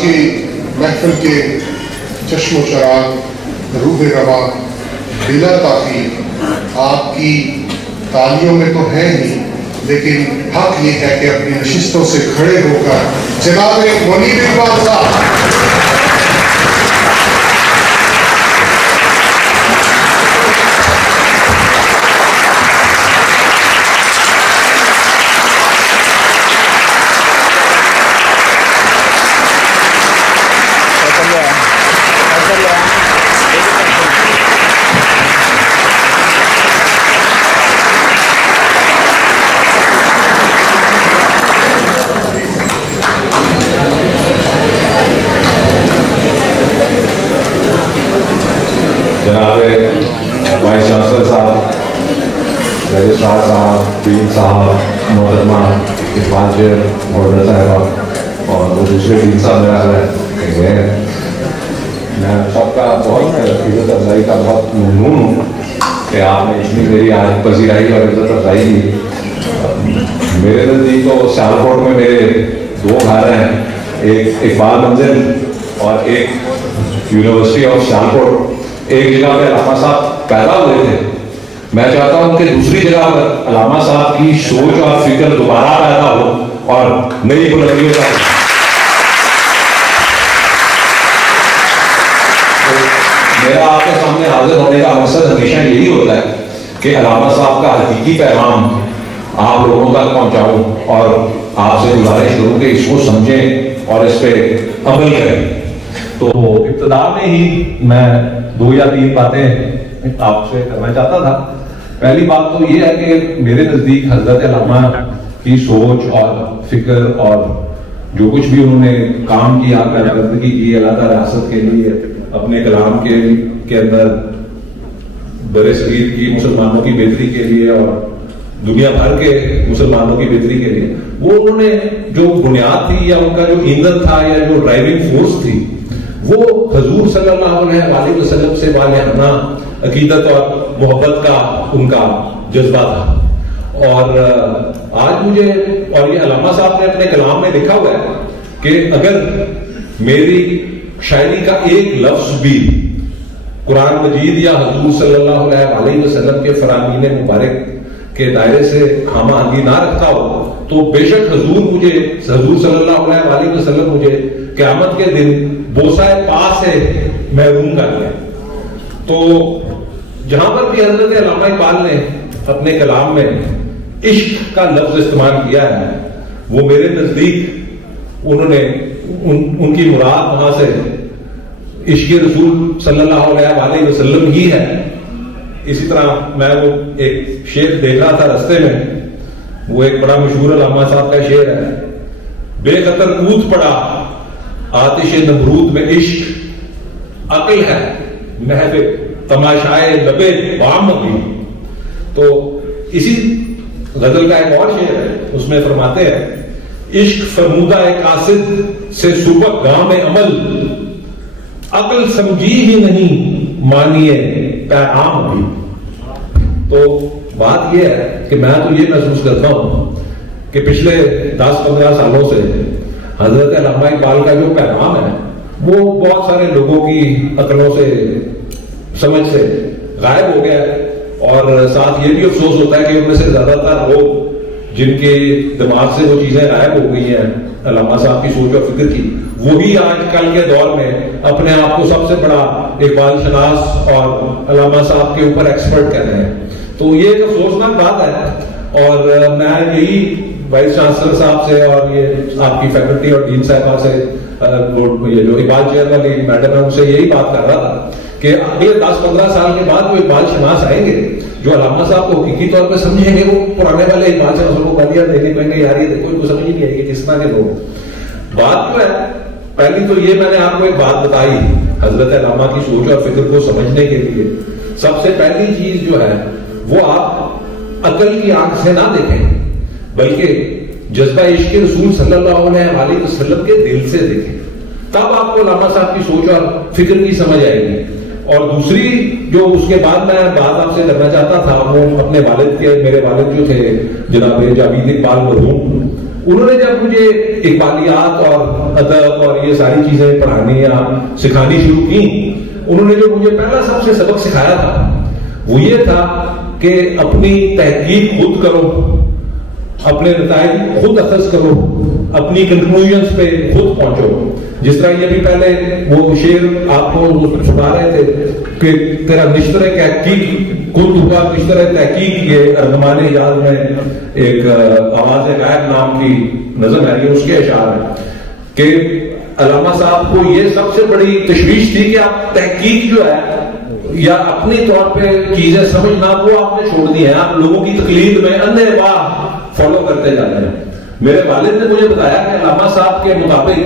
کی محفل کے چشم و چراغ روح رواں بلا تاخیر آپ کی تالیوں میں تو ہے ہی، لیکن حق یہ ہے کہ اپنی نشستوں سے کھڑے ہو کر جناب منیر اقبال صاحب وائس چانسلر صاحب، رجسٹرار صاحب، ڈین صاحب، محترمہ اقبال جی محترمہ صاحبہ اور وہ دوسرے ڈین صاحب میں سب کا بہت عزت افزائی کا بہت ممنون ہوں کہ آپ نے اتنی میری آج پذیرائی اور عزت افزائی کی. میرے نزدیک تو سیالکوٹ میں میرے دو گھر ہیں، ایک اقبال منزل اور ایک یونیورسٹی آف سیالکوٹ. ایک جگہ پہ علامہ صاحب پیدا ہوئے تھے، میں چاہتا ہوں کہ دوسری جگہ پر علامہ صاحب کی سوچ اور فکر دوبارہ پیدا ہو اور نئی بلندیوں کا. میرا آپ کے سامنے حاضر ہونے کا مقصد ہمیشہ یہی ہوتا ہے کہ علامہ صاحب کا حقیقی پیغام آپ لوگوں تک پہنچاؤں اور آپ سے گزارش کروں کہ اس کو سمجھیں اور اس پہ عمل کریں. تو ابتدا میں ہی میں 2 یا 3 باتیں آپ سے کرنا چاہتا تھا. پہلی بات تو یہ ہے کہ میرے نزدیک حضرت علامہ کی سوچ اور فکر اور جو کچھ بھی انہوں نے کام کیا، کارکردگی کی اللہ ریاست کے لیے، اپنے کلام کے اندر بر صغیر کی مسلمانوں کی بہتری کے لیے اور دنیا بھر کے مسلمانوں کی بہتری کے لیے، وہ انہوں نے جو بنیاد تھی یا ان کا جو ایندھن تھا یا جو ڈرائیونگ فورس تھی، وہ حضور صلی اللہ علیہ وسلم سے بالغانہ عقیدت اور محبت کا ان کا جذبہ تھا. اور آج مجھے، اور یہ علامہ صاحب نے اپنے کلام میں لکھا ہوا ہے کہ اگر میری شاعری کا ایک لفظ بھی قرآن مجید یا حضور صلی اللہ علیہ وسلم کے فرامین مبارک کے دائرے سے ہم آہنگی نہ رکھتا ہو تو بے شک حضور صلی اللہ علیہ وسلم مجھے قیامت کے دن بوسائے پاس سے محروم کر لیں. تو جہاں پر بھی حضرت علامہ اقبال نے اپنے کلام میں عشق کا لفظ استعمال کیا ہے، وہ میرے نزدیک انہوں نے ان کی مراد وہاں سے عشق رسول صلی اللہ علیہ وسلم ہی ہے. اسی طرح میں وہ ایک شعر دیکھ رہا تھا رستے میں، وہ ایک بڑا مشہور علامہ صاحب کا شعر ہے، بے قطر کود پڑا آتش نمرود میں عشق، عقل ہے محو تماشائے لبے بام بھی. تو اسی غزل کا ایک اور شعر ہے، اس میں فرماتے ہیں، عشق فرمودہ قاصد سے سبق گام عمل، عقل سمجھی ہی نہیں مانیے پیغام بھی. تو بات یہ ہے کہ میں تو یہ محسوس کرتا ہوں کہ پچھلے 10-15 سالوں سے حضرت علامہ اقبال کا جو پیغام ہے وہ بہت سارے لوگوں کی عقلوں سے، سمجھ سے غائب ہو گیا ہے. اور ساتھ یہ بھی افسوس ہوتا ہے کہ ان میں سے زیادہ تر لوگ جن کے دماغ سے وہ چیزیں غائب ہو گئی ہیں علامہ صاحب کی سوچ اور فکر کی، وہی آج کل کے دور میں اپنے آپ کو سب سے بڑا اقبال شناس اور علامہ صاحب کے اوپر ایکسپرٹ کر رہے ہیں. تو یہ ایک افسوسناک بات ہے. اور میں یہی وائس چانسلر صاحب سے اور یہ آپ کی فیکلٹی اور ڈین صاحبہ سے، یہ جو اقبال چیئر والی میڈم ہے، ان سے یہی بات کر رہا تھا کہ اگلے 10-15 سال کے بعد وہ اقبال شناس آئیں گے جو علامہ صاحب کو حقیقی طور پہ سمجھیں گے، وہ پرانے والے اقبال شناسوں کو گالیاں دینے پڑیں گے، یار یہ دیکھو ان کو سمجھ ہی نہیں آئے گی کس طرح کے لوگ. بات جو ہے، پہلی تو یہ میں نے آپ کو ایک بات بتائی حضرت علامہ کی سوچ اور فکر کو سمجھنے کے لیے سب سے پہلی چیز جو ہے وہ آپ عقل کی آنکھ سے نہ دیکھیں بلکہ جذبہ عشق رسول صلی اللہ علیہ وسلم کے دل سے دیکھیں، تب آپ کو علامہ صاحب کی سوچ اور فکر کی سمجھ آئے گی. اور دوسری جو اس کے بعد میں بات آپ سے کرنا چاہتا تھا، وہ اپنے والد کے، میرے والد جو تھے جناب جاوید اقبال مرحوم، انہوں نے جب مجھے اقبالیات اور ادب اور یہ ساری چیزیں پڑھانی یا سکھانی شروع کی، انہوں نے جو مجھے پہلا سب سے سبق سکھایا تھا وہ یہ تھا کہ اپنی تحقیق خود کرو، اپنے نتائج خود اخذ کرو، اپنی کنکلوژنز پہ خود پہنچو. جس طرح یہ بھی پہلے وہ شعر آپ کو سنا رہے تھے کہ تیرا نشتر تحقیق خود ہوا، نشتر تحقیق، یہ ارغمان یاد میں ایک آواز غائب نام کی نظم ہے، یہ اس کے اشعار ہیں کہ علامہ صاحب کو یہ سب سے بڑی تشویش تھی کہ آپ تحقیق جو ہے یا اپنی طور پہ چیزیں سمجھنا وہ آپ نے چھوڑ دی ہیں، آپ لوگوں کی تقلید میں اندھے واہ فالو کرتے جا رہے ہیں. میرے والد نے مجھے بتایا کہ علامہ صاحب کے مطابق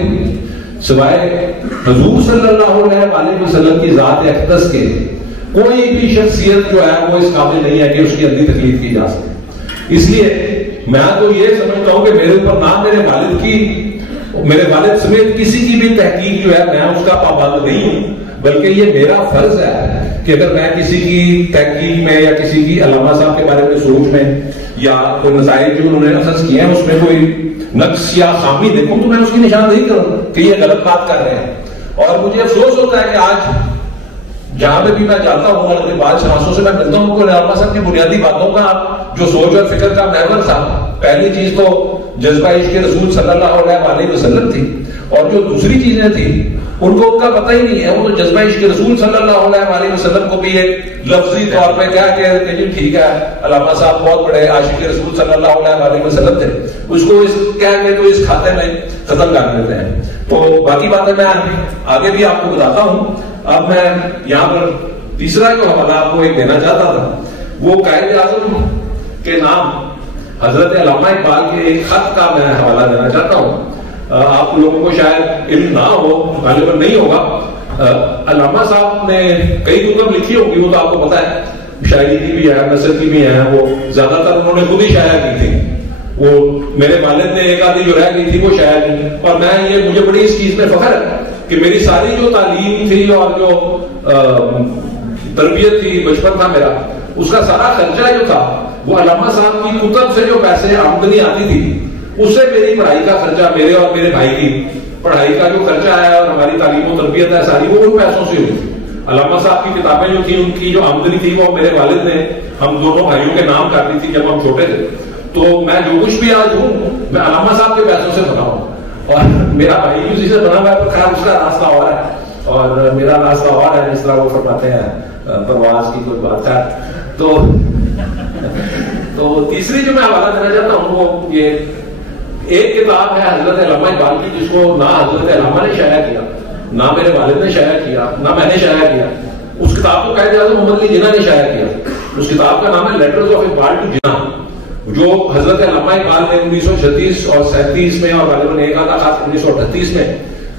سوائے حضور صلی اللہ علیہ وسلم کی ذات اقدس کے کوئی بھی شخصیت جو ہے وہ اس قابل نہیں ہے کہ اس کی اندھی تقلید کی جا سکے. اس لیے میں تو یہ سمجھتا ہوں کہ میرے اوپر نہ میرے والد سمیت کسی کی بھی تحقیق جو ہے میں اس کا پابند نہیں ہوں، بلکہ یہ میرا فرض ہے کہ اگر میں کسی کی تحقیق میں یا کسی کی علامہ صاحب کے بارے میں سوچ میں یا کوئی نتائج جو انہوں نے اخذ کیے ہیں اس میں کوئی نقص یا خامی دیکھوں تو میں اس کی نشاندہی کروں کہ یہ غلط بات کر رہے ہیں. اور مجھے افسوس ہوتا ہے کہ آج جہاں پہ بھی میں جاتا ہوں اور بعض شناسوں سے میں ملتا ہوں کہ علامہ صاحب کی بنیادی باتوں کا جو سوچ اور فکر کا محور تھا، پہلی چیز تو جذبہ عشق رسول صلی اللہ علیہ وسلم تھی، اور جو دوسری چیزیں تھیں ان کو کا پتہ ہی نہیں ہے. وہ تو جذبہ عشق رسول صلی اللہ علیہ وسلم کو بھی ایک لفظی طور پہ کہہ کہ جی ٹھیک ہے علامہ صاحب بہت بڑے عاشق رسول صلی اللہ علیہ وسلم تھے، اس کو کہہ کے تو اس کھاتے میں ختم کر دیتے ہیں. تو باقی باتیں میں آگے بھی آپ کو بتاتا ہوں. اب میں یہاں پر تیسرا جو حوالہ آپ کو ایک دینا چاہتا تھا وہ قائد اعظم کے نام حضرت علامہ اقبال کے ایک خط کا میں حوالہ دینا چاہتا ہوں. آپ لوگوں کو شاید علم نہ ہو، غالباً نہیں ہوگا. علامہ صاحب نے کئی کتب لکھی ہوگی، وہ تو آپ کو پتا ہے، شاعری کی بھی ہے، نثر کی بھی ہے، وہ زیادہ تر انہوں نے خود ہی شائع کی تھی. وہ میرے والد نے ایک آدھی جو رہ گئی تھی وہ شائع کی، اور مجھے بڑی اس چیز میں فخر ہے کہ میری ساری جو تعلیم تھی اور جو تربیت تھی، بچپن تھا میرا، اس کا سارا خرچہ جو تھا وہ علامہ صاحب کی کتب سے جو پیسے آمدنی آتی تھی اس سے میری پڑھائی کا خرچہ، میرے اور میرے بھائی کی پڑھائی کا جو خرچہ ہے اور ہماری تعلیم و تربیت ہے ساری وہ ان پیسوں سے ہوئی. علامہ صاحب کی کتابیں جو تھی ان کی جو آمدنی تھی وہ میرے والد نے ہم دونوں بھائیوں کے نام کر دی تھی جب ہم چھوٹے تھے. تو میں جو کچھ بھی آج ہوں میں علامہ صاحب کے پیسوں سے بنا ہوں، اور میرا بھائی بھی اسی سے بنا ہوا ہے. خیر اس کا راستہ اور ہے اور میرا راستہ اور ہے، جس طرح وہ فرماتے ہیں پرواز کی کوئی بات ہے. تو تیسری جو میں حوالہ دینا چاہتا ہوں وہ یہ ایک کتاب ہے حضرت علامہ اقبال کی، جس کو نہ حضرت علامہ نے شائع کیا، نہ میرے والد نے شائع کیا، نہ میں نے شائع کیا. اس کتاب کو قائد اعظم محمد علی جناح نے شائع کیا. اس کتاب کا نام ہے لیٹرز آف اقبال ٹو جناح، جو حضرت علامہ اقبال نے 1936 اور 37 میں اور غالباً ایک آدھا خاص 1938 میں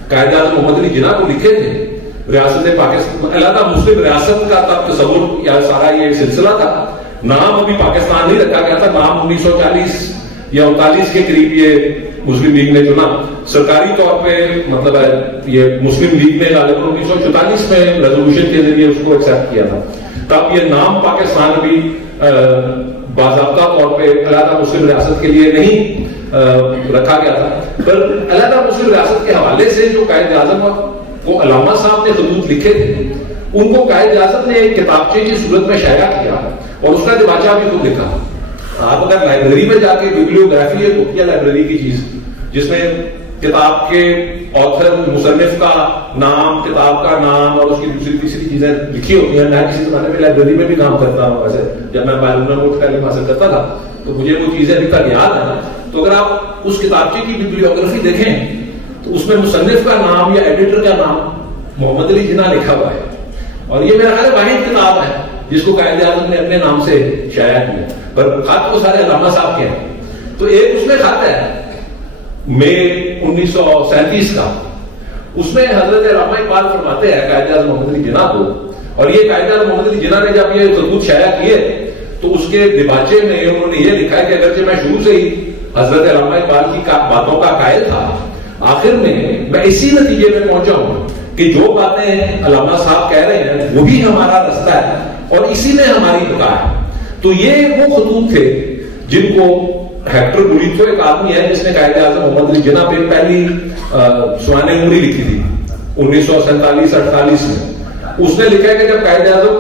قائد اعظم محمد علی جناح کو لکھے تھے. ریاست پاکستان علیحدہ مسلم ریاست کا تب تصور یا سارا یہ سلسلہ تھا. نام ابھی پاکستان نہیں رکھا گیا تھا، نام 1940 یا 39 کے قریب یہ مسلم لیگ نے چنا. سرکاری طور پہ مطلب ہے یہ مسلم لیگ نے غالباً 1944 میں ریزولوشن کے ذریعے اس کو ایکسپٹ کیا تھا. تب یہ نام پاکستان بھی باضابطہ طور پہ علیحدہ مسلم ریاست کے لیے نہیں رکھا گیا تھا. پر علیحدہ مسلم ریاست کے حوالے سے جو قائد اعظم کو علامہ صاحب نے خطوط لکھے تھے ان کو قائد اعظم نے ایک کتابچے کی صورت میں شائع کیا اور اس کا دباچہ بھی خود لکھا. آپ اگر لائبریری میں جا کے بیبلیوگرافی ایک ہوتی ہے لائبریری کی چیز جس میں کتاب کے آتھر مصنف کا نام، کتاب کا نام اور اس کی دوسری تیسری چیزیں لکھی ہوتی ہیں. میں کسی زمانے میں لائبریری میں بھی کام کرتا ہوں، ویسے جب میں بیرون ملک تعلیم حاصل کرتا تھا تو مجھے وہ چیزیں ابھی تک یاد ہیں. تو اگر آپ اس کتابچے کی بیبلیوگرافی دیکھیں تو اس میں مصنف کا نام یا ایڈیٹر کا نام محمد علی جناح لکھا ہوا ہے، اور یہ میرا خیال واحد کتاب ہے جس کو قائد اعظم نے اپنے نام سے شائع کیا. پر خط تو سارے علامہ صاحب کے ہیں. تو ایک اس میں خط ہے مئی 1937 کا، اس میں حضرت علامہ اقبال فرماتے ہیں قائد اعظم محمد علی جناح کو، اور یہ قائد اعظم محمد علی جناح نے جب یہ خطوط شائع کیے تو اس کے دباچے میں انہوں نے یہ لکھا ہے کہ اگرچہ میں شروع سے ہی حضرت علامہ اقبال کی باتوں کا قائل تھا، آخر میں اسی نتیجے میں پہنچا ہوں کہ جو باتیں علامہ صاحب کہہ رہے ہیں وہی ہمارا رستہ ہے اور اسی میں ہماری بقا ہے. تو یہ وہ خطوط تھے جن کو ہیکٹر بولیتو ایک آدمی ہے جس نے قائد اعظم محمد علی جناح پہ پہلی سوانح عمری لکھی تھی 1947-48 میں. اس نے لکھا ہے کہ جب قائد اعظم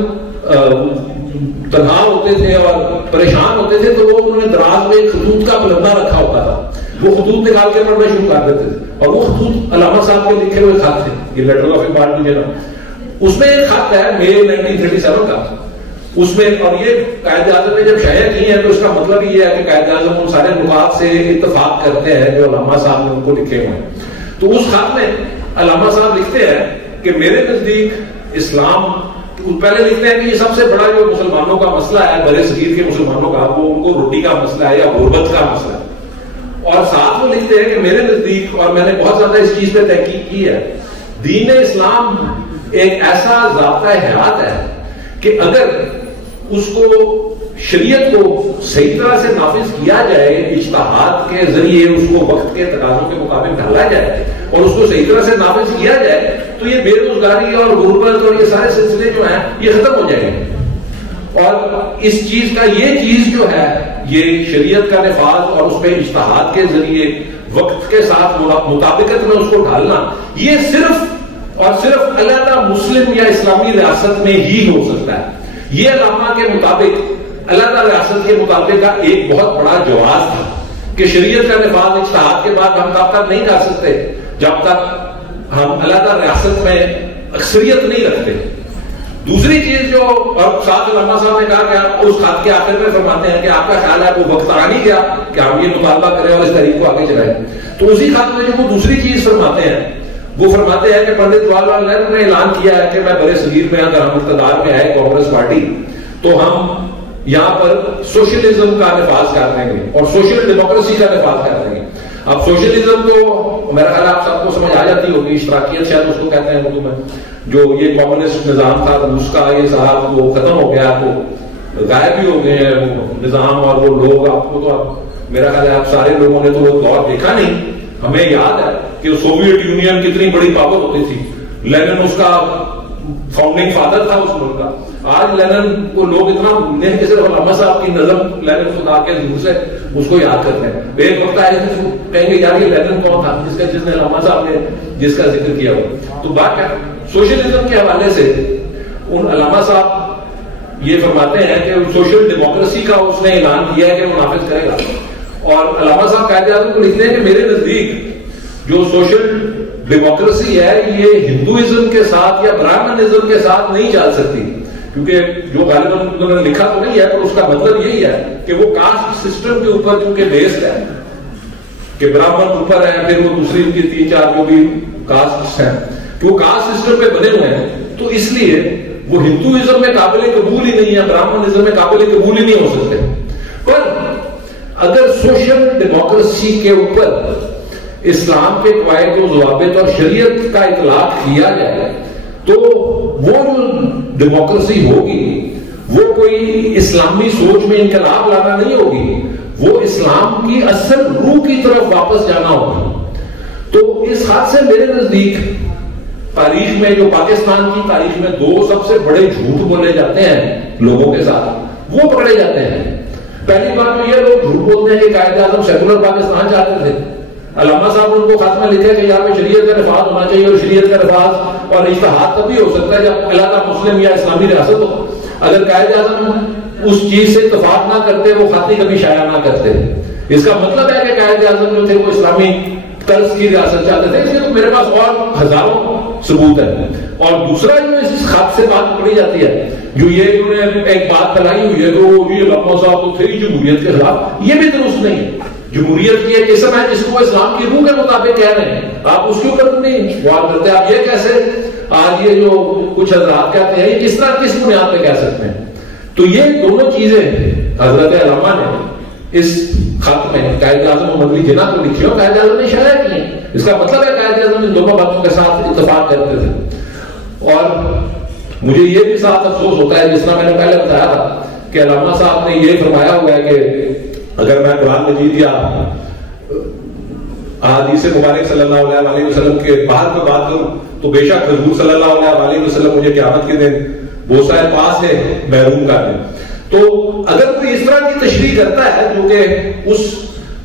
تنہا ہوتے تھے اور پریشان ہوتے تھے تو وہ انہوں نے دراز میں ایک خطوط کا پلندہ رکھا ہوتا تھا, وہ خطوط نکال کے پڑھنا شروع کر دیتے تھے, اور وہ خطوط علامہ صاحب کے لکھے ہوئے خط تھے, یہ لیٹر آف امپارٹ جو نا, اس میں ایک خط ہے مئی 1937 کا, اس میں, اور یہ قائد اعظم نے جب شائع کی ہے تو اس کا مطلب یہ ہے کہ قائد اعظم ان سارے نکات سے اتفاق کرتے ہیں جو علامہ صاحب نے ان کو لکھے ہوئے ہیں. تو اس خط میں علامہ صاحب لکھتے ہیں کہ میرے نزدیک اسلام, پہلے لکھتے ہیں کہ یہ سب سے بڑا جو مسلمانوں کا مسئلہ ہے برے صغیر کے مسلمانوں کا, وہ ان کو روٹی کا مسئلہ ہے یا غربت کا مسئلہ ہے. اور ساتھ وہ لکھتے ہیں کہ میرے نزدیک, اور میں نے بہت زیادہ اس چیز پہ تحقیق کی ہے, دین اسلام ایک ایسا ضابطہ حیات ہے کہ اگر اس کو شریعت کو صحیح طرح سے نافذ کیا جائے, اجتہاد کے ذریعے اس کو وقت کے تقاضوں کے مطابق ڈالا جائے اور اس کو صحیح طرح سے نافذ کیا جائے, تو یہ بے روزگاری اور غربت اور یہ سارے سلسلے جو ہیں یہ ختم ہو جائیں گے. اور اس چیز کا, یہ چیز جو ہے یہ شریعت کا نفاذ اور اس پہ اجتہاد کے ذریعے وقت کے ساتھ مطابقت میں اس کو ڈالنا, یہ صرف اور صرف علیحدہ مسلم یا اسلامی ریاست میں ہی ہو سکتا ہے. یہ علامہ کے مطابق علیحدہ ریاست کے مطابق کا ایک بہت بڑا جواز تھا کہ شریعت کا نفاذ اجتہاد کے بعد ہم تب تک نہیں کر سکتے جب تک ہم علیحدہ ریاست میں اکثریت نہیں رکھتے. دوسری چیز جو, اور ساتھ علامہ صاحب نے کہا کہ اس خط کے آخر میں فرماتے ہیں کہ آپ کا خیال ہے وہ وقت آ نہیں گیا کہ ہم یہ مطالبہ کریں اور اس تحریک کو آگے چلائیں. تو اسی خط میں جو وہ دوسری چیز فرماتے ہیں, وہ فرماتے ہیں کہ پنڈت جواہر لال نہرو نے اعلان کیا ہے کہ میں برے صغیر میں اگر ہم اقتدار میں آئے کانگریس پارٹی تو ہم یہاں پر سوشلزم کا نفاذ کر دیں گے اور سوشل ڈیموکریسی کا نفاذ کر دیں گے. اب سوشلزم تو میرا خیال آپ سب کو سمجھ آ جاتی ہوگی, اشتراکیت شاید اس کو کہتے ہیں اردو میں, جو یہ کمیونسٹ نظام تھا روس کا, یہ صاحب وہ ختم ہو گیا, وہ غائب بھی ہو گئے ہیں وہ نظام اور وہ لوگ. آپ کو تو اب میرا خیال ہے آپ سارے لوگوں نے تو وہ دور دیکھا نہیں. ہمیں یاد ہے کہ سوویت یونین کتنی بڑی پاور ہوتی تھی, لینن اس کا فاؤنڈنگ فادر تھا اس ملک کا. آج لینن کو لوگ اتنا بھولتے ہیں کہ صرف علامہ صاحب کی نظم لینن خدا کے ذکر سے اس کو یاد کرتے ہیں. ایک وقت آئے کہیں گے یار یہ لینن کون تھا جس نے علامہ صاحب نے جس کا ذکر کیا ہوا. تو بات کیا سوشلزم کے حوالے سے ان علامہ صاحب یہ فرماتے ہیں کہ سوشل ڈیموکریسی کا اس نے اعلان کیا ہے کہ وہ نافذ کرے گا. اور علامہ صاحب قائد اعظم کو لکھتے ہیں کہ میرے نزدیک جو سوشل ڈیموکریسی ہے یہ ہندوازم کے ساتھ یا برہمنزم کے ساتھ نہیں چل سکتی, کیونکہ جو غالباً انہوں نے لکھا تو نہیں ہے پر اس کا مطلب یہی ہے کہ وہ کاسٹ سسٹم کے اوپر کیونکہ بیسڈ ہے کہ برہمن اوپر ہے, پھر وہ دوسری ان کی 3-4 جو بھی کاسٹ ہیں کہ وہ کاسٹ سسٹم پہ بنے ہوئے ہیں, تو اس لیے وہ ہندوازم میں قابل قبول ہی نہیں ہے, برہمنزم میں قابل قبول ہی نہیں ہو سکتے. پر اگر سوشل ڈیموکریسی کے اوپر اسلام کے قواعد و ضوابط اور شریعت کا اطلاق کیا جائے تو وہ جو ڈیموکریسی ہوگی وہ کوئی اسلامی سوچ میں انقلاب لانا نہیں ہوگی, وہ اسلام کی اصل روح کی طرف واپس جانا ہوگا. تو اس خاص سے میرے نزدیک تاریخ میں, جو پاکستان کی تاریخ میں 2 سب سے بڑے جھوٹ بولے جاتے ہیں لوگوں کے ساتھ وہ پکڑے جاتے ہیں. پہلی بات تو یہ لوگ جھوٹ بولتے ہیں کہ قائد اعظم سیکولر پاکستان چاہتے تھے. علامہ صاحب نے ان کو خط میں لکھا کہ یہاں پہ شریعت کا نفاذ ہونا چاہیے, اور شریعت کا نفاذ اور اجتہاد تبھی ہو سکتا ہے جب علیحدہ مسلم یا اسلامی ریاست ہو. اگر قائد اعظم اس چیز سے اتفاق نہ کرتے وہ خط کبھی شائع نہ کرتے. اس کا مطلب ہے کہ قائد اعظم جو تھے وہ اسلامی طرز کی ریاست چاہتے تھے. اس لیے تو میرے پاس اور ہزاروں ثبوت ہے. اور دوسرا جو اس خط سے بات پکڑی جاتی ہے, جو یہ انہوں نے ایک بات پھیلائی ہوئی ہے کہ وہ یہ علامہ صاحب تو تھے جمہوریت کے خلاف, یہ بھی درست نہیں ہے. جمہوریت کی ایک قسم ہے جس کو اسلام کی روح کے مطابق کہہ رہے ہیں, آپ اس کے اوپر نہیں غور کرتے. آپ یہ کیسے آج یہ جو کچھ حضرات کہتے ہیں یہ کس طرح کس بنیاد پہ کہہ سکتے ہیں. تو یہ دونوں چیزیں حضرت علامہ نے اس خط میں قائد اعظم محمد علی جناح کو لکھی اور قائد اعظم نے شائع کی. اس کا مطلب ہے قائد اعظم ان دونوں باتوں کے ساتھ اتفاق کرتے تھے. اور مجھے یہ بھی ساتھ افسوس ہوتا ہے, جس طرح میں نے پہلے بتایا تھا کہ علامہ صاحب نے یہ فرمایا ہوا ہے کہ اگر میں قرآن مجید یا احادیث مبارک صلی اللہ علیہ وسلم کے باہر کو بات کروں تو بے شک حضور صلی اللہ علیہ وسلم مجھے قیامت کے دن بوسہ پاس ہے محروم کر دیں. تو اگر کوئی اس طرح کی تشریح کرتا ہے جو کہ اس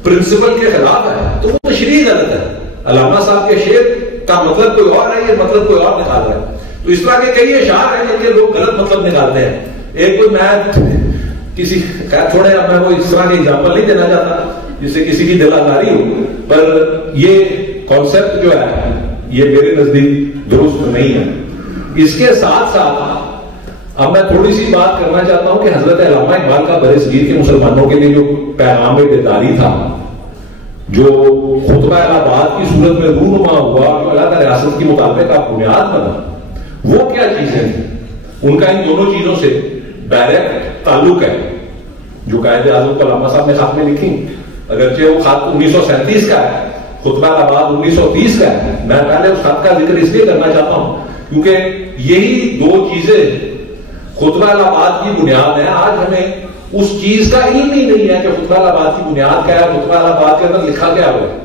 پرنسپل کے خلاف ہے تو وہ تشریح غلط ہے. علامہ صاحب کے شعر کا مطلب کوئی اور ہے, یہ مطلب کوئی اور نکال رہا ہے. تو اس طرح کے کئی اشعار ہیں جن کے لوگ غلط مطلب نکالتے ہیں. ایک کوئی میں کسی خیر چھوڑے, اب میں وہ اس طرح کی ایگزامپل نہیں دینا چاہتا جس سے کسی کی دل آزاری ہو, پر یہ کانسیپٹ جو ہے یہ میرے نزدیک درست نہیں ہے. اس کے ساتھ ساتھ اب میں تھوڑی سی بات کرنا چاہتا ہوں کہ حضرت علامہ اقبال کا برصغیر کے مسلمانوں کے لیے جو پیغام بیداری تھا, جو خطبہ الہ آباد کی صورت میں رونما ہوا, جو علیحدہ ریاست کی مطالبے کا بنیاد بنا, وہ کیا چیزیں تھیں؟ ان کا ان دونوں چیزوں سے ڈائریکٹ تعلق ہے. جو قائد اعظم کو علامہ صاحب نے خط میں لکھی, اگرچہ وہ خط 1937 کا ہے, خطبہ الہ آباد 1930 کا ہے, میں پہلے اس خط کا ذکر اس لیے کرنا چاہتا ہوں کیونکہ یہی دو چیزیں خطبہ الہ آباد کی بنیاد ہے. آج ہمیں اس چیز کا علم ہی نہیں ہے کہ خطبہ الہ آباد کی بنیاد کیا ہے, خطبہ الہ آباد کے اندر لکھا کیا ہوا ہے.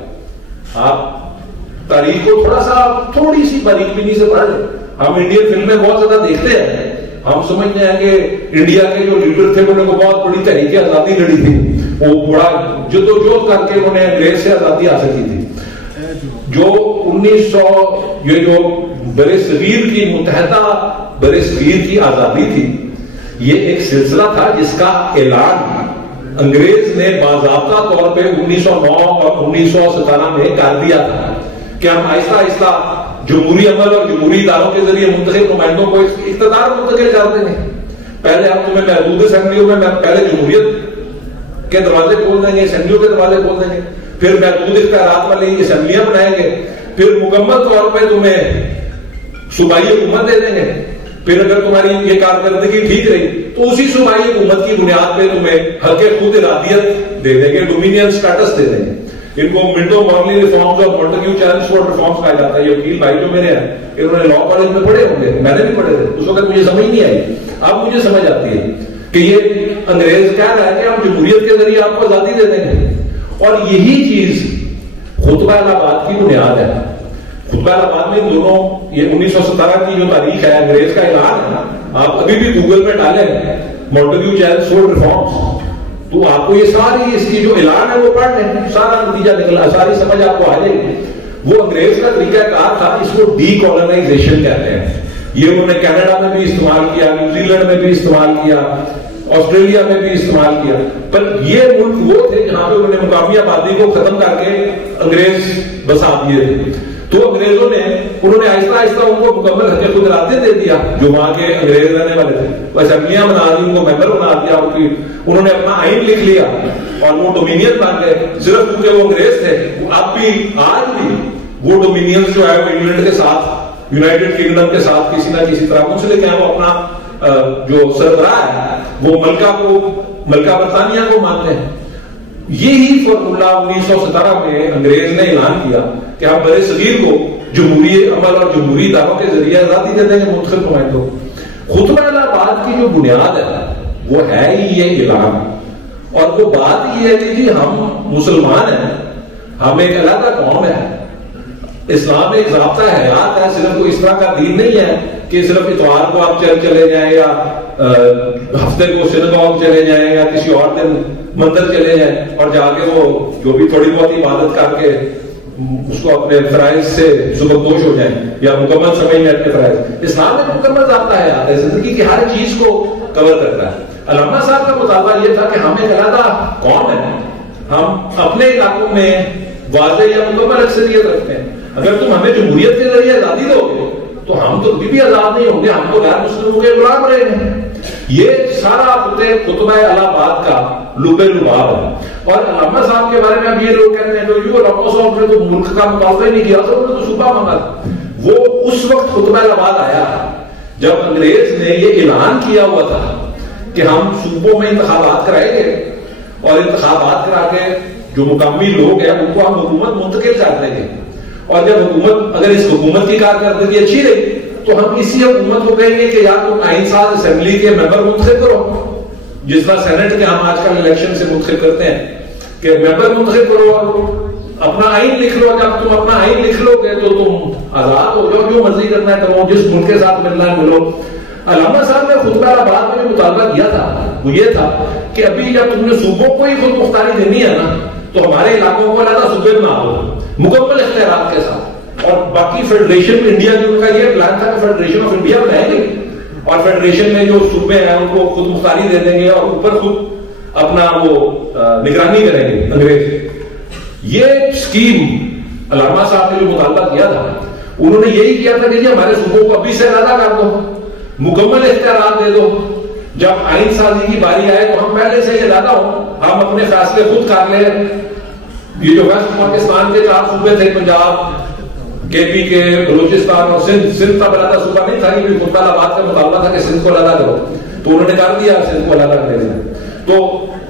آپ تاریخ کو تھوڑی سی باریک بینی سے پڑھ لیں. ہم انڈین فلمیں بہت زیادہ دیکھتے ہیں, ہم سمجھتے ہیں کہ انڈیا کے جو لیڈر تھے انہوں نے بہت بڑی تحریک آزادی لڑی تھی, وہ بڑا جدوجہد کر کے انہوں نے انگریز سے آزادی حاصل کی تھی. جو 1900 یہ جو برصغیر کی متحدہ برصغیر کی آزادی تھی, یہ ایک سلسلہ تھا جس کا اعلان انگریز نے باضابطہ طور پہ 1909 اور 1917 میں کر دیا تھا کہ ہم آہستہ آہستہ جمہوری عمل اور جمہوری اداروں کے ذریعے منتخب نمائندوں کو اقتدار منتقل کر دیں گے. پہلے ہم تمہیں محدود اسمبلیوں میں پہلے جمہوریت کے دروازے کھول دیں گے, اسمبلیوں کے دروازے کھول دیں گے, پھر محدود اختیارات والی اسمبلیاں بنائیں گے, پھر مکمل طور پہ تمہیں صوبائی حکومت دے دیں گے, پھر اگر تمہاری یہ کارکردگی ٹھیک رہی تو اسی صوبائی حکومت کی بنیاد پہ تمہیں حق خود ارادیت دے دیں گے, ڈومینین سٹیٹس دے دیں گے. ان کو منٹو مارلی ریفارمز اور مونٹیگیو چیلمسفورڈ ریفارمز کہا جاتا ہے. یہ وکیل بھائی جو میرے ہیں انہوں نے لا کالج میں پڑھے ہوں گے, میں نے بھی پڑھے تھے, اس وقت مجھے سمجھ نہیں آئی, اب مجھے سمجھ آتی ہے کہ یہ انگریز کہہ رہا ہے کہ ہم جمہوریت کے ذریعے آپ کو آزادی دے دیں گے. اور یہی چیز خطبہ الہ آباد کی بنیاد ہے. خطبہ الہ آباد میں دونوں یہ 1917 کی جو تاریخ ہے, انگریز کا اعلان ہے نا, آپ ابھی بھی گوگل میں ڈالیں مونٹیگیو چیلمسفورڈ ریفارمز تو آپ کو یہ ساری اس کی جو اعلان ہے وہ پڑھ لیں, سارا نتیجہ نکلا, ساری سمجھ آپ کو آ جائے گی. وہ انگریز کا طریقہ کار تھا, اس کو ڈی کالونائزیشن کہتے ہیں. یہ انہوں نے کینیڈا میں بھی استعمال کیا, نیوزی لینڈ میں بھی استعمال کیا, آسٹریلیا میں بھی استعمال کیا, پر یہ ملک وہ تھے جہاں پہ انہوں نے مقامی آبادی کو ختم کر کے انگریز بسا دیے تھے. تو انگریزوں نے انہوں نے آہستہ آہستہ ان کو مکمل حق خود ارادیت دے دیا جو وہاں کے انگریز رہنے والے تھے. وہ اسمبلیاں بنا دی, ان کو ممبر بنا دیا, انہوں نے اپنا آئین لکھ لیا اور وہ ڈومینین بن گئے. صرف کیونکہ وہ انگریز تھے, اب بھی آج بھی وہ ڈومینینز جو ہے وہ انگلینڈ کے ساتھ, یونائٹڈ کنگڈم کے ساتھ کسی نہ کسی طرح منسلک ہیں. وہ اپنا جو سربراہ ہے وہ ملکہ برطانیہ کو مانتے ہیں. یہی فارمولہ 1917 میں انگریز نے اعلان کیا کہ ہم برصغیر کو جمہوری عمل اور جمہوری اداروں کے ذریعے آزادی دے دیں گے منتخب نمائندوں. خطبہ الہ آباد کی جو بنیاد ہے وہ ہے ہی یہ اعلان, اور وہ بات یہ ہے کہ جی ہم مسلمان ہیں, ہم ایک علیحدہ قوم ہے, اسلام ایک ضابطہ حیات ہے, صرف کوئی اس طرح کا دین نہیں ہے کہ صرف اتوار کو آپ چلے جائیں یا ہفتے کو سنگاگ چلے جائیں یا کسی اور دن مندر چلے جائیں اور جا کے وہ جو بھی تھوڑی بہت عبادت کر کے اس کو اپنے فرائض سے سبکدوش ہو جائیں یا مکمل سمجھ لیں اپنے فرائض. اسلام ایک مکمل ضابطہ حیات ہے, زندگی کی ہر چیز کو کور کرتا ہے. علامہ صاحب کا مطالبہ یہ تھا کہ ہم ایک علیحدہ قوم ہے, ہم اپنے علاقوں میں واضح یا مکمل اکثریت رکھتے ہیں. اگر تم ہمیں جمہوریت کے ذریعے آزادی دو گے تو ہم تو بھی آزاد نہیں ہوں گے, ہم تو غیر مسلموں کے غلام رہے ہیں. یہ سارا خطبہ الہ آباد کا لب لباب ہے. اور علامہ صاحب کے بارے میں اب یہ لوگ کہتے ہیں کہ علامہ صاحب نے تو ملک کا مطالبہ ہی نہیں کیا تھا, انہوں نے تو صوبہ مانگا. وہ اس وقت خطبہ الہ آباد آیا جب انگریز نے یہ اعلان کیا ہوا تھا کہ ہم صوبوں میں انتخابات کرائیں گے اور انتخابات کرا کے جو مقامی لوگ ہیں ان کو ہم حکومت منتقل کر دیں گے, اور جب حکومت اگر اس حکومت کی کارکردگی اچھی رہی تو ہم اسی حکومت کو کہیں گے کہ یا تم آئین ساز اسمبلی کے ممبر منتخب کرو, جس طرح سینٹ کے ہم آج کل الیکشن سے منتخب کرتے ہیں کہ ممبر منتخب کرو اور اپنا آئین لکھ لو. جب تم اپنا آئین لکھ لو گے تو تم آزاد ہو جاؤ, جو مرضی کرنا ہے کرو, جس ملک کے ساتھ ملنا ہے ملو. علامہ صاحب نے خطبہ الہ آباد میں جو مطالبہ کیا تھا وہ یہ تھا کہ ابھی جب تم نے صوبوں کو ہی خود مختاری دینی ہے نا تو ہمارے علاقوں کو علیحدہ صوبے بنا دو مکمل اختیارات کے ساتھ، اور باقی فیڈریشن انڈیا کی ان کا یہ پلان تھا کہ فیڈریشن آف انڈیا بنائیں گے اور فیڈریشن میں جو صوبے ہیں ان کو خود مختاری دے دیں گے اور اوپر خود اپنا وہ نگرانی کریں گے انگریز۔ یہ اسکیم علامہ صاحب نے جو مطالبہ کیا تھا انہوں نے یہی کیا تھا کہ جی ہمارے صوبوں کو ابھی سے علیحدہ کر دو، مکمل اختیارات دے دو، جب آئین سازی کی باری آئے تو ہم پہلے سے ہی علیحدہ ہوں، ہم اپنے فیصلے خود کر لیں۔ یہ جو ویسٹ پاکستان کے 4 صوبے تھے، پنجاب، کے پی کے، بلوچستان اور سندھ کا علیحدہ صوبہ نہیں تھا، کہ خطبہ آباد کا مطالبہ تھا کہ سندھ کو علیحدہ کرو، تو انہوں نے کر دیا سندھ کو علیحدہ کر دیا۔ تو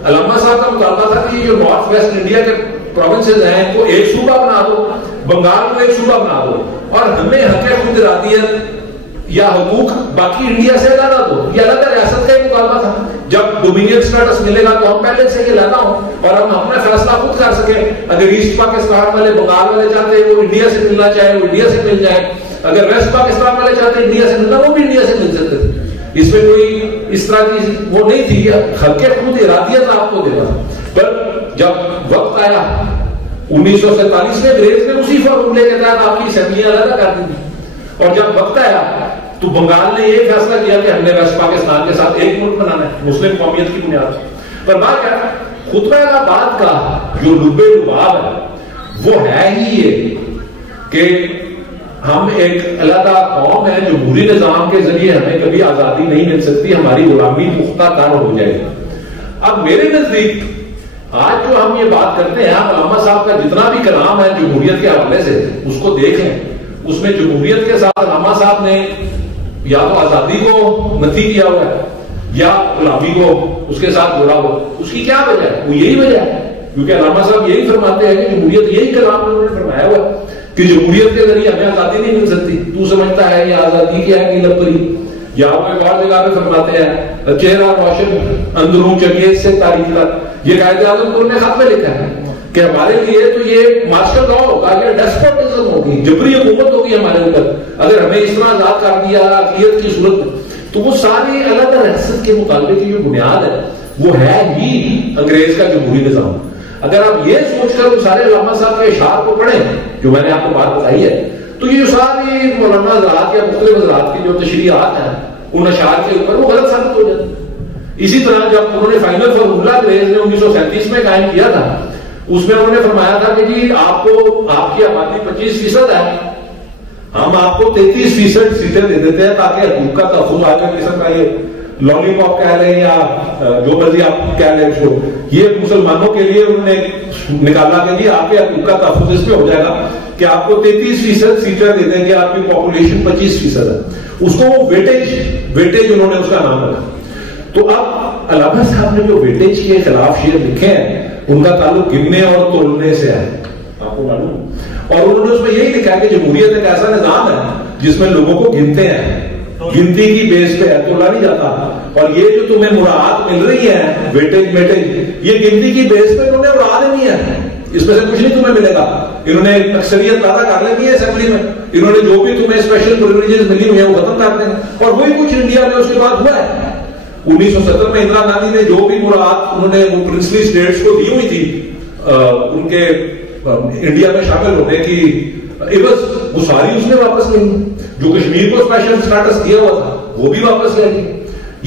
علامہ صاحب کا مطالبہ تھا کہ یہ جو نارتھ ویسٹ انڈیا کے پروونسز ہیں ان کو ایک صوبہ بنا دو، بنگال کو ایک صوبہ بنا دو، اور ہمیں حق خود ارادیت یا حقوق باقی انڈیا سے علیحدہ دو۔ یہ علیحدہ ریاست کا ہی مطالبہ تھا، جب ڈومینین سٹیٹس ملے گا تو ہم پہلے سے ہی علیحدہ ہوں اور ہم اپنا فیصلہ خود کر سکیں۔ اگر ایسٹ پاکستان والے بنگال والے چاہتے ہیں وہ انڈیا سے ملنا چاہے وہ انڈیا سے مل جائے، اگر ویسٹ پاکستان والے چاہتے ہیں انڈیا سے ملنا وہ بھی انڈیا سے مل سکتے تھے، اس میں کوئی اس طرح کی وہ نہیں تھی، حق خود ارادیت آپ کو دینا تھا۔ پر جب وقت آیا 1947 میں انگریز نے اسی فارمولے کے تحت آپ کی اسمبلیاں علیحدہ کر دی تھی، اور جب وقت آیا تو بنگال نے یہ فیصلہ کیا کہ ہم نے ویسٹ پاکستان کے ساتھ ایک ملک بنانا ہے مسلم قومیت کی بنیاد پر۔ بات کیا خطبہ آباد کا جو لبے لباب ہے وہ ہے ہی یہ کہ ہم ایک علیحدہ قوم ہے، جمہوری نظام کے ذریعے ہمیں کبھی آزادی نہیں مل سکتی، ہماری غلامی پختہ تر ہو جائے گی۔ اب میرے نزدیک آج جو ہم یہ بات کرتے ہیں، علامہ صاحب کا جتنا بھی کلام ہے جمہوریت کے حوالے سے اس کو دیکھ لیں، اس میں جمہوریت کے ساتھ علامہ صاحب نے یا تو آزادی کو نفی کیا ہوا ہے یا غلامی کو اس کے ساتھ جوڑا ہوا۔ اس کی کیا وجہ ہے؟ وہ یہی وجہ ہے کیونکہ علامہ صاحب یہی فرماتے ہیں کہ جمہوریت، یہی کلام انہوں نے فرمایا ہوا کہ جمہوریت کے ذریعے ہمیں آزادی نہیں مل سکتی، تو سمجھتا ہے یہ آزادی کیا ہے نیلم پری، یا وہ ایک اور جگہ پہ فرماتے ہیں چہرہ روشن اندروں چنگیز سے تاریخ تک۔ یہ قائد اعظم کو انہوں نے خط میں لکھا ہے کہ ہمارے لیے تو یہ مارشل لا ہوگا، یہ ڈیسپوٹزم ہوگی، جبری حکومت ہوگی ہمارے اوپر اگر ہمیں اس طرح آزاد کر دیا عقیدت کی صورت۔ تو وہ ساری علیحدہ ریاست کے مطالبے کی جو بنیاد ہے وہ ہے ہی انگریز کا جمہوری نظام۔ اگر آپ یہ سوچ کر سارے علامہ صاحب کے اشعار کو پڑھیں جو میں نے آپ کو بات بتائی ہے، تو یہ جو ساری مولانا حضرات یا مختلف حضرات کی جو تشریحات ہیں ان اشعار کے اوپر وہ غلط ثابت ہو جاتی۔ اسی طرح جب انہوں نے فائنل فارمولہ انگریز نے 1937 میں قائم کیا تھا، اس میں انہوں نے فرمایا تھا کہ جی آپ کو آپ کی آبادی 25% ہے، ہم آپ کو 33% سیٹیں دے دیتے ہیں تاکہ حقوق کا تحفظ آگے قسم کا یہ لالی پاپ کہہ لیں یا جو مرضی آپ کہہ لیں اس کو، یہ مسلمانوں کے لیے انہوں نے نکالا کہ جی آپ کے حقوق کا تحفظ اس میں ہو جائے گا کہ آپ کو 33% سیٹیں دے دیں گے، آپ کی پاپولیشن 25% ہے۔ اس کو وہ ویٹیج انہوں نے اس کا نام رکھا۔ تو اب علامہ صاحب نے جو ویٹیج کے خلاف شعر لکھے ہیں ان کا تعلق گننے اور تولنے سے ہے، آپ کو معلوم، اور انہوں نے اس میں یہی لکھا ہے کہ جمہوریت ایک ایسا نظام ہے جس میں لوگوں کو گنتے ہیں، گنتی کی بیس پہ ہے، تولا نہیں جاتا، اور یہ جو تمہیں مراعات مل رہی ہے ویٹیج یہ گنتی کی بیس پہ انہوں نے اڑا دینی ہے، اس میں سے کچھ نہیں تمہیں ملے گا۔ انہوں نے اکثریت پیدا کر لینی ہے اسمبلی میں، انہوں نے جو بھی تمہیں اسپیشل پریویلیجز ملی ہوئی ہیں وہ ختم کر دیں، اور وہی کچھ انڈیا میں اس کے بعد ہوا ہے۔ 1970 میں اندرا گاندھی نے جو بھی مراعات انہوں نے وہ پرنسلی اسٹیٹس کو دی ہوئی تھی ان کے انڈیا میں شامل ہونے کی عوض، وہ ساری اس نے واپس لے لی، جو کشمیر کو اسپیشل اسٹیٹس دیا ہوا تھا وہ بھی واپس لے لی۔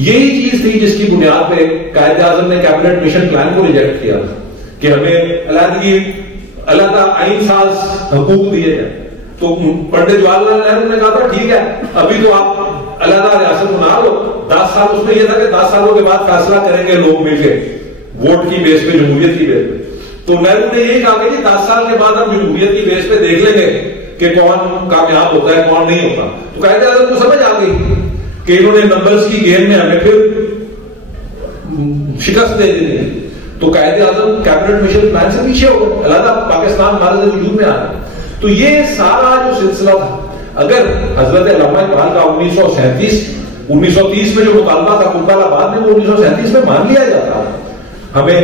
یہی چیز تھی جس کی بنیاد پہ قائد اعظم نے کیبنٹ مشن پلان کو ریجیکٹ کیا کہ ہمیں علیحدگی علیحدہ آئین ساز حقوق دیے جائیں۔ تو پنڈت جواہر لال نہرو نے کہا تھا ٹھیک ہے ابھی تو آپ علیحدہ ریاست بنا لو، 10 سال، اس میں یہ تھا کہ 10 سالوں کے بعد فیصلہ کریں گے لوگ مل کے ووٹ کی بیس پہ، جمہوریت کی بیس پہ۔ تو نہرو نے یہی کہا کہ 10 سال کے بعد ہم جمہوریت کی بیس پہ دیکھ لیں گے کہ کون کامیاب ہوتا ہے کون نہیں ہوتا۔ تو قائد اعظم کو سمجھ آ گئی کہ انہوں نے نمبرز کی گیم میں ہمیں پھر شکست دے دی، تو Quaid Azam cabinet mission plan سے پیچھے ہو گئے، علیحدہ پاکستان ہمارے وجود میں آ گیا۔ تو یہ سارا جو سلسلہ تھا، اگر حضرت علامہ اقبال کا 1930 میں جو مطالبہ تھا قطب آباد میں، وہ 1937 میں مان لیا جاتا، ہمیں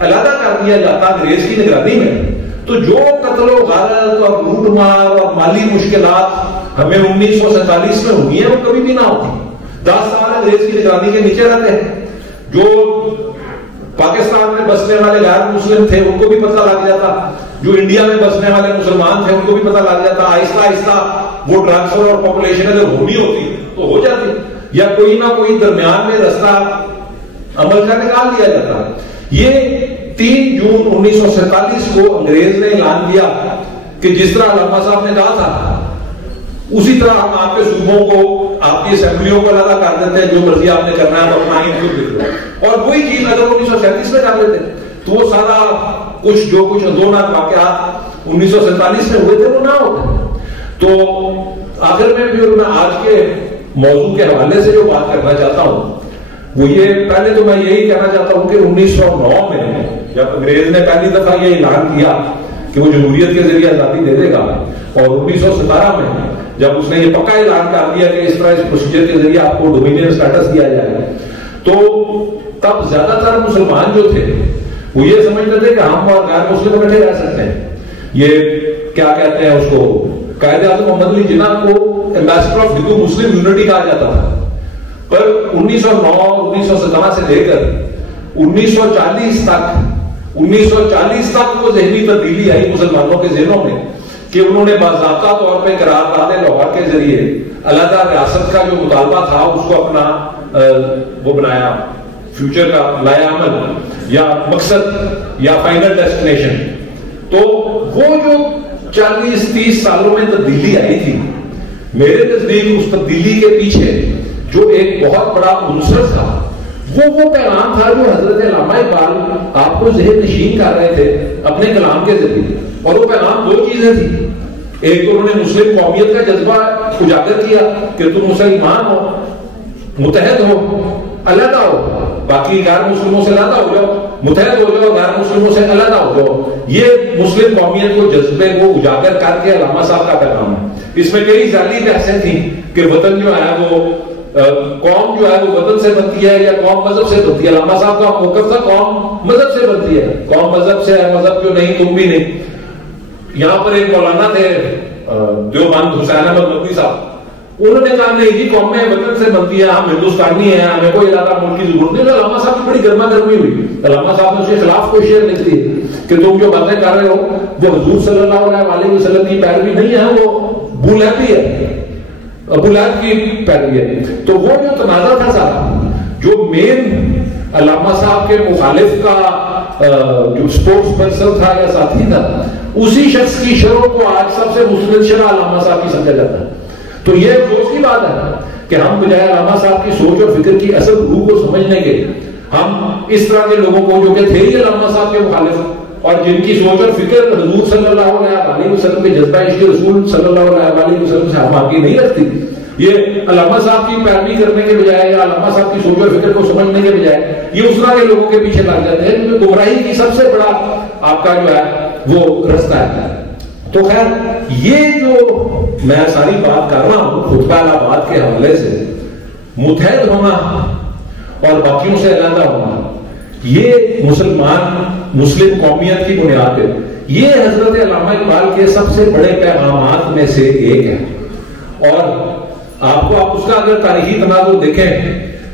علیحدہ کر دیا جاتا انگریز کی نگرانی میں، تو جو قتل و غارت اور لوٹ مار اور مالی مشکلات ہمیں 1947 میں ہوئی ہیں وہ کبھی بھی نہ ہوتی۔ 10 سال انگریز کی نگرانی کے نیچے رہتے ہیں، جو پاکستان میں بسنے والے غیر مسلم تھے ان کو بھی پتہ لگ جاتا, جو انڈیا میں بسنے والے مسلمان تھے ان کو بھی پتہ لگ جاتا. آہستہ آہستہ وہ ٹرانسفر اور پاپولیشن اگر ہونی ہوتی تو ہو جاتی, یا کوئی نہ کوئی درمیان میں رستہ عمل کا نکال دیا جاتا. یہ 3 جون 1947 کو انگریز نے اعلان کیا کہ جس طرح علامہ صاحب نے کہا تھا اسی طرح ہم آپ کے صوبوں کو, آپ کی اسمبلیوں کو علیحدہ کر دیتے ہیں, جو مرضی آپ نے کرنا ہے اپنا ہی خود لکھ لو. اور وہی چیز اگر 1937 میں کر لیتے تو وہ سارا کچھ جو کچھ دونوں واقعات 1947 میں ہوئے تھے وہ نہ ہوتے. تو آخر میں بھی میں آج کے موضوع کے حوالے سے جو بات کرنا چاہتا ہوں وہ یہ, پہلے تو میں یہی کہنا چاہتا ہوں کہ 1909 میں جب انگریز نے پہلی دفعہ یہ اعلان کیا کہ وہ جمہوریت کے ذریعے آزادی دے دے گا, اور 1917 میں جب اس نے یہ پکا اعلان کر دیا کہ اس طرح اس پروسیجر کے ذریعے آپ کو ڈومینین سٹیٹس دیا جائے گا, تو تب زیادہ تر مسلمان جو تھے وہ یہ سمجھتے تھے کہ ہم اور غیر مسلم اکٹھے رہ سکتے ہیں. یہ کیا کہتے ہیں اس کو, قائد اعظم محمد علی جناح کو ambassador of Hindu Muslim unity کہا جاتا تھا. پر 1909 1917 سے لے کر 1940 تک وہ ذہنی تبدیلی آئی مسلمانوں کے ذہنوں میں کہ انہوں نے باضابطہ طور پہ قرارداد لاہور کے ذریعے علیحدہ ریاست کا جو مطالبہ تھا اس کو اپنا وہ بنایا, فیوچر کا لایا عمل یا مقصد یا فائنل ڈیسٹینیشن. تو وہ جو 40-30 سالوں میں تبدیلی آئی تھی, میرے نزدیک اس تبدیلی کے پیچھے جو ایک بہت بڑا عنصر تھا وہ پیغام تھا جو حضرت علامہ اقبال آپ کو ذہن نشین کر رہے تھے اپنے کلام کے ذریعے. اور وہ پیغام 2 چیزیں تھیں. ایک تو انہوں نے مسلم قومیت کا جذبہ اجاگر کیا کہ تم مسلمان ہو, متحد ہو, علیحدہ ہو, باقی غیر مسلموں سے علیحدہ ہو جاؤ, متحد ہو جاؤ, غیر مسلموں سے علیحدہ ہو جاؤ. یہ مسلم قومیت کو جذبے کو اجاگر کر کے علامہ صاحب کا پیغام ہے. اس میں کئی ذاتی بحثیں تھیں کہ وطن جو ہے وہ قوم جو ہے وہ وطن سے بنتی ہے یا قوم مذہب سے بنتی ہے. علامہ صاحب کا موقف تھا قوم مذہب سے بنتی ہے, قوم مذہب سے ہے, مذہب جو نہیں تم بھی نہیں. یہاں پر ایک مولانا تھے دیوبند حسین احمد مدنی صاحب, انہوں نے کہا نہیں جی قومیں وطن سے بنتی ہے, ہم ہندوستانی ہیں, ہمیں کوئی علاقہ ملک کی ضرورت نہیں. علامہ صاحب کی بڑی گرما گرمی ہوئی. علامہ صاحب نے اس کے خلاف کوئی شعر لکھ دی کہ تم جو باتیں کر رہے ہو وہ حضور صلی اللہ علیہ وسلم کی پیروی نہیں ہے, وہ ابو لہب ہے, ابو لہب کی پیروی ہے. تو وہ جو تنازع تھا سارا, جو مین علامہ صاحب کے مخالف کا جو سپورٹس پرسن تھا یا ساتھی تھا, اسی شخص کی شرح کو آج سب سے مسند شرح علامہ صاحب کی سمجھا جاتا ہے. تو یہ افسوس کی بات ہے کہ ہم بجائے علامہ صاحب کی سوچ اور فکر کی اصل روح کو سمجھنے کے, ہم اس طرح کے لوگوں کو جو کہ تھے ہی علامہ صاحب کے مخالف اور جن کی سوچ اور فکر حضور صلی اللہ علیہ وسلم کے جذبہ عشق رسول صلی اللہ علیہ وسلم سے ہم آگے نہیں رکھتی, یہ علامہ صاحب کی پیروی کرنے کے بجائے یا علامہ صاحب کی سوچ اور فکر کو سمجھنے کے بجائے یہ اس طرح کے لوگوں کے پیچھے لگ جاتے ہیں جو گمراہی کی سب سے بڑا آپ کا جو ہے وہ رستہ ہے. تو خیر یہ جو میں ساری بات کر رہا ہوں خطبہ الہٰ کے حوالے سے, متحد ہونا اور باقیوں سے علیحدہ ہونا, یہ مسلم قومیت کی بنیاد پہ یہ حضرت علامہ اقبال کے سب سے بڑے پیغامات میں سے ایک ہے. اور آپ اس کا اگر تاریخی تناظر دیکھیں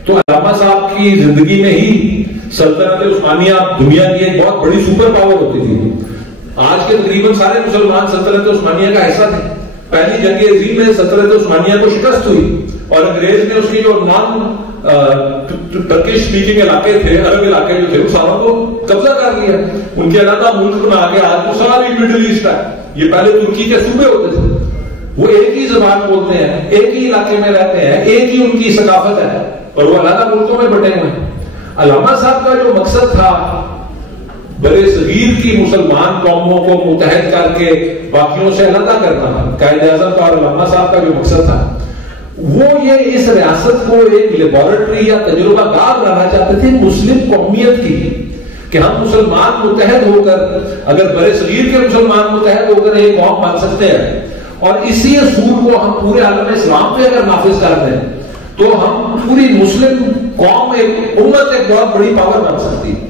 تو علامہ صاحب کی زندگی میں ہی سلطنت عثمانیہ دنیا کی ایک بہت بڑی سپر پاور ہوتی تھی. آج کے تقریباً سارے مسلمان سلطنت عثمانیہ کا حصہ تھے. پہلی جنگ عظیم میں سلطنت عثمانیہ کو شکست ہوئی اور انگریز نے اس کی جو نان ٹرکش اسپیکنگ علاقے تھے, عرب علاقے جو تھے, وہ ساروں کو قبضہ کر لیا. ان کے علاقہ ملک بنا کے آج وہ ساری مڈل ایسٹ ہے. یہ پہلے ترکی کے صوبے ہوتے تھے, وہ ایک ہی زبان بولتے ہیں, ایک ہی علاقے میں رہتے ہیں, ایک ہی ان کی ثقافت ہے, اور وہ علیحدہ ملکوں میں بٹے ہوئے ہیں. علامہ صاحب کا جو مقصد تھا برے صغیر کی مسلمان قوموں کو متحد کر کے باقیوں سے علیحدہ کرنا, قائد اعظم کا اور علامہ صاحب کا جو مقصد تھا وہ یہ اس ریاست کو ایک لیبارٹری یا تجربہ گاہ بنانا چاہتے تھے مسلم قومیت کی, کہ ہم مسلمان متحد ہو کر, اگر برے صغیر کے مسلمان متحد ہو کر ایک قوم بن سکتے ہیں اور اسی اصول کو ہم پورے عالم اسلام پہ اگر نافذ کرتے ہیں تو ہم پوری مسلم قوم ایک امت ایک بہت بڑی پاور بن سکتی ہے.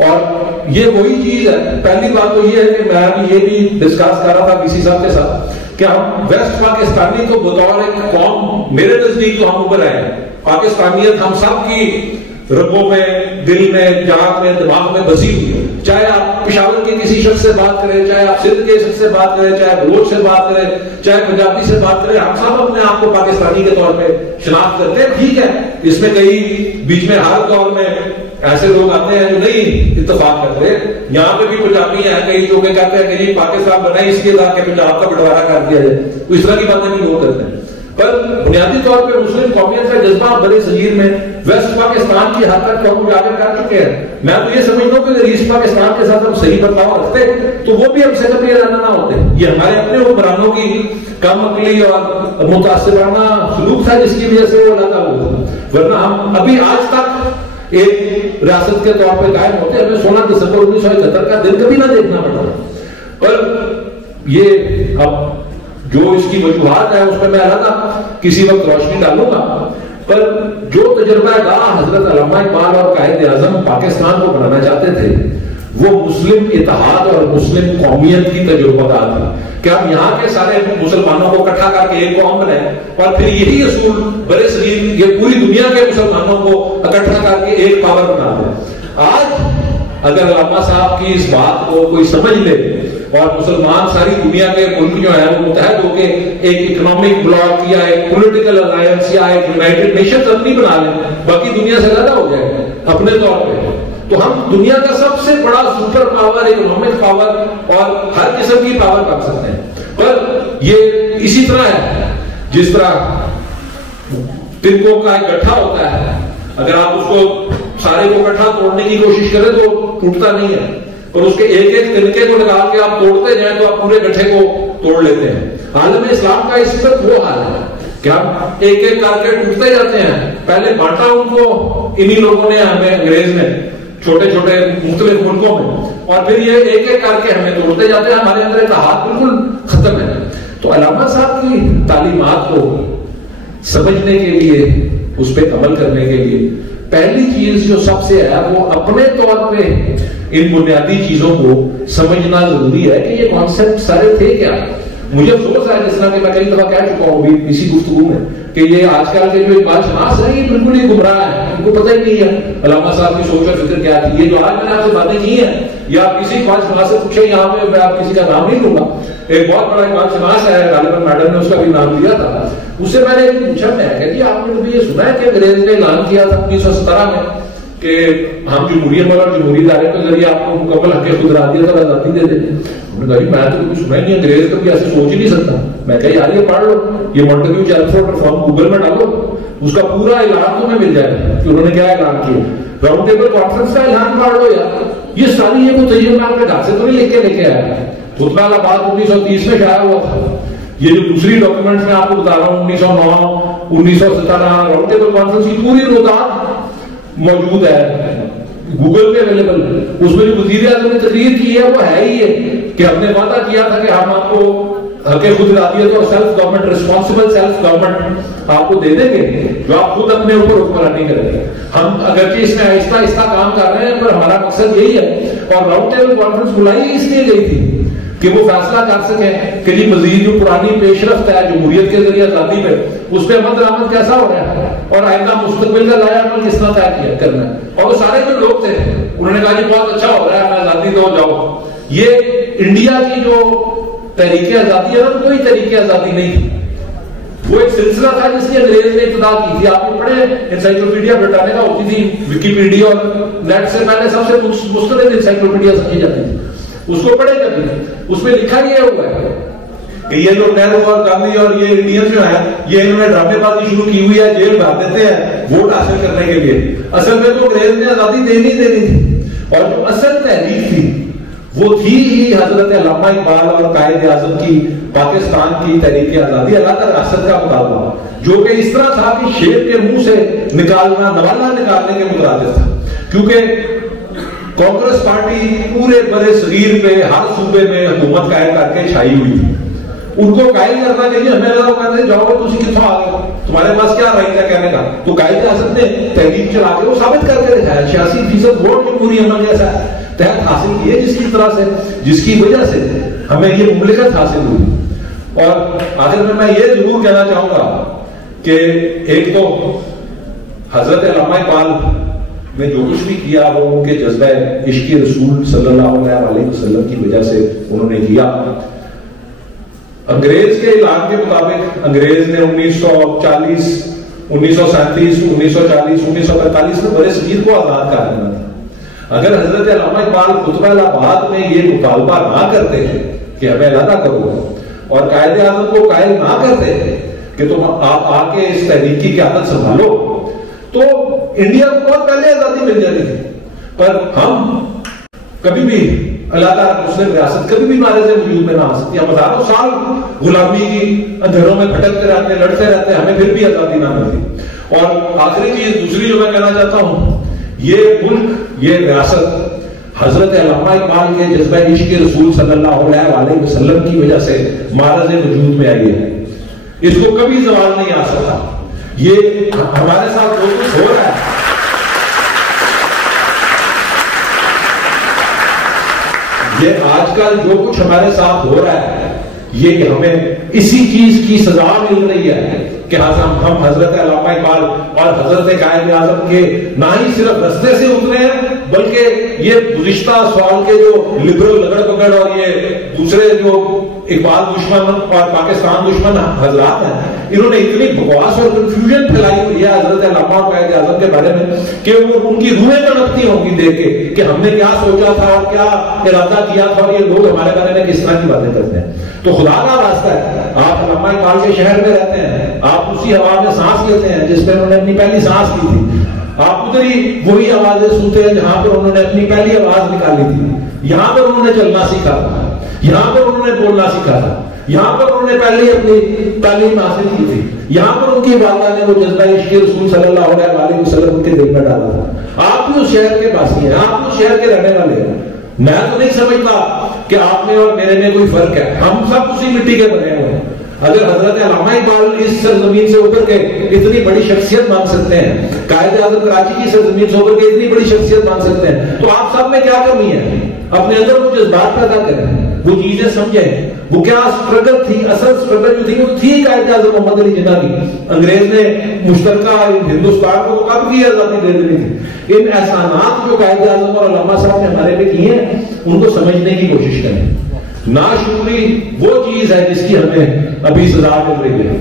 اور یہ وہی چیز ہے. پہلی بات تو یہ ہے کہ میں یہ بھی ڈسکس کر رہا تھا کسی صاحب کے ساتھ کہ ہم ویسٹ پاکستانی تو بطور ایک قوم میرے نزدیک تو ہم اوپر آئے. پاکستانیت ہم سب کی رگوں میں، دل میں، جان میں، دماغ میں بسی ہوئی ہے. چاہے آپ پشاور کے کسی شخص سے بات کریں، چاہے آپ سندھ کے شخص سے بات کریں، چاہے بلوچ سے بات کریں، چاہے پنجابی سے بات کریں، ہم سب اپنے آپ کو پاکستانی کے طور پہ شناخت کرتے ہیں. ٹھیک ہے، اس میں کئی بیچ میں ہر دور میں ایسے لوگ آتے ہیں جو نہیں اتفاق کرتے. یہاں پہ بھی پنجابی ہیں کئی جو کہ کہتے ہیں کہ یہ پاکستان بنا اس لیے تھا کہ پنجاب کا بٹوارا کر دیا جائے. تو اس طرح کی باتیں بھی لوگ کرتے ہیں. پر بنیادی طور پہ مسلم قومیت کا جذبہ بڑے صغیر میں ویسٹ پاکستان کی حد تک قوم اجاگر کر چکے ہیں. میں تو یہ سمجھتا ہوں کہ اگر ایسٹ پاکستان کے ساتھ ہم صحیح برتاؤ رکھتے تو وہ بھی ہم سے کبھی ارادہ نہ ہوتے. یہ ہمارے اپنے حکمرانوں کی کم عقلی اور متاثرانہ سلوک تھا جس کی وجہ سے وہ علیحدہ ہوتا. ورنہ ہم ابھی آج تک ایک ریاست کے طور پہ قائم ہوتے. ہمیں 16 دسمبر 1971 کا دن کبھی نہ دیکھنا پڑتا. پر یہ اب جو اس کی وجوہات ہے اس پہ میں علیحدہ کسی وقت روشنی ڈالوں گا. پر جو تجربہ گاہ حضرت علامہ اقبال اور قائد اعظم پاکستان کو بنانا چاہتے تھے وہ مسلم اتحاد اور مسلم قومیت کی تجربہ گاہ تھی کہ ہم یہاں کے سارے مسلمانوں کو اکٹھا کر کے ایک قوم بنائیں اور پھر یہی اصول برے صغیر یہ پوری دنیا کے مسلمانوں کو اکٹھا کر کے ایک پاور بنا دیں. آج اگر علامہ صاحب کی اس بات کو کوئی سمجھ لے اور مسلمان ساری دنیا کے ملک جو ہے وہ متحد ہو کے ایک اکنامک بلاک یا ایک پولیٹیکل الائنس یا ایک یونائٹڈ نیشنز اپنی بنا لیں, باقی دنیا سے زیادہ ہو جائے اپنے طور پہ, تو ہم دنیا کا سب سے بڑا سپر پاور, اکنامک پاور اور ہر قسم کی پاور بن سکتے ہیں. پر یہ اسی طرح ہے جس طرح تنکوں کا ایک گٹھا ہوتا ہے, اگر آپ اس کو سارے کو گٹھا توڑنے کی کوشش کریں تو ٹوٹتا نہیں ہے, اور اس کے ایک ایک تنکے کو نکال کے آپ توڑتے جائیں تو آپ پورے گٹھے کو توڑ لیتے ہیں. عالم اسلام کا اس وقت وہ حال ہے کہ ہم ایک ایک کر کے ٹوٹتے جاتے ہیں. پہلے بانٹا ان کو انہی لوگوں نے, ہمیں انگریز نے, چھوٹے چھوٹے مختلف ملکوں میں, اور پھر یہ ایک ایک کر کے ہمیں توڑتے جاتے ہیں. ہمارے اندر اتحاد بالکل ختم ہے. تو علامہ صاحب کی تعلیمات کو سمجھنے کے لیے, اس پہ عمل کرنے کے لیے پہلی چیز جو سب سے ہے وہ اپنے طور پہ ان بنیادی چیزوں کو سمجھنا ضروری ہے کہ یہ کانسیپٹ سارے تھے کیا. مجھے افسوس ہے جس طرح کہ میں کئی دفعہ کہہ چکا ہوں اسی گفتگو میں کہ یہ آج کل کے جو اقبال شناس ہیں یہ بالکل ہی گمراہ ہیں, ان کو پتہ ہی نہیں ہے علامہ صاحب کی سوچ اور فکر کیا تھی. یہ جو آج میں نے آپ سے باتیں کی ہیں یا آپ کسی اقبال شناس سے پوچھیں, یہاں پہ میں آپ کسی کا نام نہیں لوں گا, ایک بہت بڑا اقبال شناس ہے, غالباً میڈم نے اس کا بھی نام لیا تھا, اس سے میں نے پوچھا, میں کہ جی آپ نے کبھی یہ سنا ہے کہ انگریز نے اعلان کیا تھا 1917 میں کہ ہم جمہوریت اور جمہوری ادارے کے ذریعے آپ کو مکمل حق خود ارادیت اور آزادی دے دیں گے. انہوں نے کہا میں تو کچھ سنا ہی نہیں, انگریز کبھی ایسے سوچ ہی نہیں سکتا. میں کہا یار یہ پڑھ لو, یہ مونٹیگیو چیلمسفورڈ ریفارم گوگل میں ڈالو, اس کا پورا اعلان تمہیں مل جائے گا کہ انہوں نے کیا اعلان کیا. راؤنڈ ٹیبل کانفرنس کا اعلان پڑھ لو یار, یہ ساری یہ کوئی تجربہ آپ کے گھر سے تو نہیں لکھ کے لے کے آیا. خطبہ الہٰ 1930 میں شائع ہوا تھا. یہ جو دوسری ڈاکیومنٹس میں آپ کو بتا رہا ہوں 1909 1917 راؤنڈ ٹیبل کانفرنس کی پوری روایت موجود ہے گوگل پہ اویلیبل. اس میں جو وزیر اعظم نے تقریر کی ہے وہ ہے ہی ہے کہ ہم نے وعدہ کیا تھا کہ ہم آپ کو حق خود ارادیت اور self government, responsible self government آپ کو دے دیں گے جو آپ خود اپنے اوپر حکمرانی کریں گے. ہم اگرچہ اس میں آہستہ آہستہ کام کر رہے ہیں پر ہمارا مقصد یہی ہے. اور راؤنڈ ٹیبل کانفرنس بلائی اس لیے گئی تھی کہ وہ فیصلہ کر سکیں کہ جی مزید جو پرانی پیش رفت ہے جمہوریت کے ذریعے آزادی پہ, اس پہ عمل درآمد کیسا ہو رہا ہے اور آئندہ مستقبل کا لایا عمل کس طرح طے کیا کرنا ہے. اور وہ سارے جو لوگ تھے انہوں نے کہا جی بہت اچھا ہو رہا ہے, ہمیں آزادی دو جاؤ. یہ انڈیا کی جو تحریک آزادی ہے نا, کوئی تحریک آزادی نہیں تھی, وہ ایک سلسلہ تھا جس کی انگریز نے ابتدا کی تھی. آپ نے پڑھے انسائکلوپیڈیا برٹانیکا ہوتی تھی, وکیپیڈیا اور نیٹ سے پہلے سب سے مستند انسائکلوپیڈیا سمجھی جاتی تھی, اس کو پڑھے کبھی. اس میں لکھا یہ ہوا ہے کہ یہ جو نہرو اور گاندھی اور یہ انڈین جو ہیں یہ انہوں نے ڈرامے بازی شروع کی ہوئی ہے, جیل بھر دیتے ہیں ووٹ حاصل کرنے کے لیے. اصل میں تو انگریز نے آزادی دینی تھی, اور جو اصل تحریک تھی وہ تھی ہی حضرت علامہ اقبال اور قائد اعظم کی پاکستان کی تحریک آزادی علیحدہ ریاست کا مطالبہ, جو کہ اس طرح تھا کہ شیر کے منہ سے نکالنا نوالا نکالنے کے مترادف تھا. کیونکہ کانگریس پارٹی پورے برے صغیر پہ ہر صوبے میں حکومت قائم کر کے چھائی ہوئی تھی. ان کو قائل کرنا چاہیے, ہمیں لگا کہتے جاؤ تھی کتوں آ گئے, تمہارے پاس کیا رائٹ ہے کہنے کا. تو قائد اعظم نے تحریک چلا کے وہ ثابت کر کے دکھایا, 86% ووٹ جمہوری عمل جیسا تحت حاصل کیے, جس کی طرح سے جس کی وجہ سے ہمیں یہ مملکت حاصل ہوئی. اور آخر میں یہ ضرور کہنا چاہوں گا کہ ایک تو حضرت علامہ اقبال میں جو کچھ بھی کیا وہ ان کے جذبہ عشق رسول صلی اللہ علیہ وسلم کی وجہ سے انہوں نے کیا. انگریز کے اعلان کے مطابق انگریز نے 1940 1937 1940 1945 میں برے صغیر کو آزاد کر دینا تھا. اگر حضرت علامہ اقبال خطبہ الہٰ میں یہ مطالبہ نہ کرتے تھے کہ ہمیں علیحدہ کرو اور قائد اعظم کو قائل نہ کرتے تھے کہ تم آپ آ کے اس تحریک کی قیادت سنبھالو تو انڈیا کو بہت پہلے آزادی مل جاتی تھی. پر ہم کبھی بھی علیحدہ مسلم ریاست کبھی بھی ہمارے سے وجود میں نہ آ سکتی. ہم ہزاروں سال غلامی کی اندھیروں میں بھٹکتے رہتے ہیں, لڑتے رہتے ہیں, ہمیں پھر بھی آزادی نہ ملتی. اور آخری چیز دوسری جو میں کہنا چاہتا ہوں, یہ ملک یہ ریاست حضرت علامہ اقبال کے جذبہ عشق رسول صلی اللہ علیہ وسلم کی وجہ سے معرض وجود میں آئی ہے. اس کو کبھی زوال نہیں آ سکتا. یہ ہمارے ساتھ جو کچھ ہو رہا ہے, یہ آج کل جو کچھ ہمارے ساتھ ہو رہا ہے, یہ ہمیں اسی چیز کی سزا مل رہی ہے کہ ہم حضرت علامہ اقبال اور حضرت قائد اعظم کے نہ ہی صرف رستے سے اترے ہیں, بلکہ یہ گزشتہ سال کے جو لبرل لگڑ پکڑ اور یہ دوسرے جو اقبال دشمن اور پاکستان دشمن حضرات ہیں, انہوں نے اتنی بکواس اور کنفیوژن پھیلائی ہوئی ہے حضرت علامہ اور قائد اعظم کے بارے میں کہ وہ ان کی روحیں تڑپتی ہوں گی دیکھ کے کہ ہم نے کیا سوچا تھا اور کیا ارادہ کیا تھا اور یہ لوگ ہمارے بارے میں کس طرح کی باتیں کرتے ہیں. تو خدا کا واسطہ ہے, آپ علامہ اقبال کے شہر میں رہتے ہیں, آپ اسی ہوا میں سانس لیتے ہیں جس میں انہوں نے اپنی پہلی سانس لی تھی. آپ ادھر ہی وہی آوازیں سنتے ہیں جہاں پر انہوں نے اپنی پہلی آواز نکالی تھی. یہاں پر انہوں نے چلنا سیکھا تھا, یہاں پر انہوں نے بولنا سیکھا تھا, یہاں پر انہوں نے پہلے اپنی تعلیم حاصل کی تھی, یہاں پر ان کی والدہ نے وہ جذبہ عشق رسول صلی اللہ علیہ وسلم ان کے دل میں ڈالا تھا. آپ بھی اس شہر کے باسی ہیں, آپ بھی اس شہر کے رہنے والے ہیں. میں تو نہیں سمجھتا کہ آپ میں اور میرے میں کوئی فرق ہے, ہم سب اسی مٹی کے بنے ہوئے ہیں. اگر حضرت علامہ اقبال اس سرزمین سے اتر کے اتنی بڑی شخصیت مان سکتے ہیں, قائد اعظم کراچی کی سرزمین سے اتر کے اتنی بڑی شخصیت مان سکتے ہیں, تو آپ سب میں کیا کمی ہے؟ اپنے اندر وہ جذبات پیدا کریں, وہ چیزیں سمجھیں. وہ کیا اسٹرگل تھی, اصل اسٹرگل جو تھی وہ تھی قائد اعظم محمد علی جناح کی. انگریز نے مشترکہ ہندوستان کو کب کی آزادی دے دینی تھی. ان احسانات جو قائد اعظم اور علامہ صاحب نے ہمارے پہ کیے ہیں ان کو سمجھنے کی کوشش کریں. ناشکری وہ چیز ہے جس کی ہمیں ابھی سزا مل رہی ہے.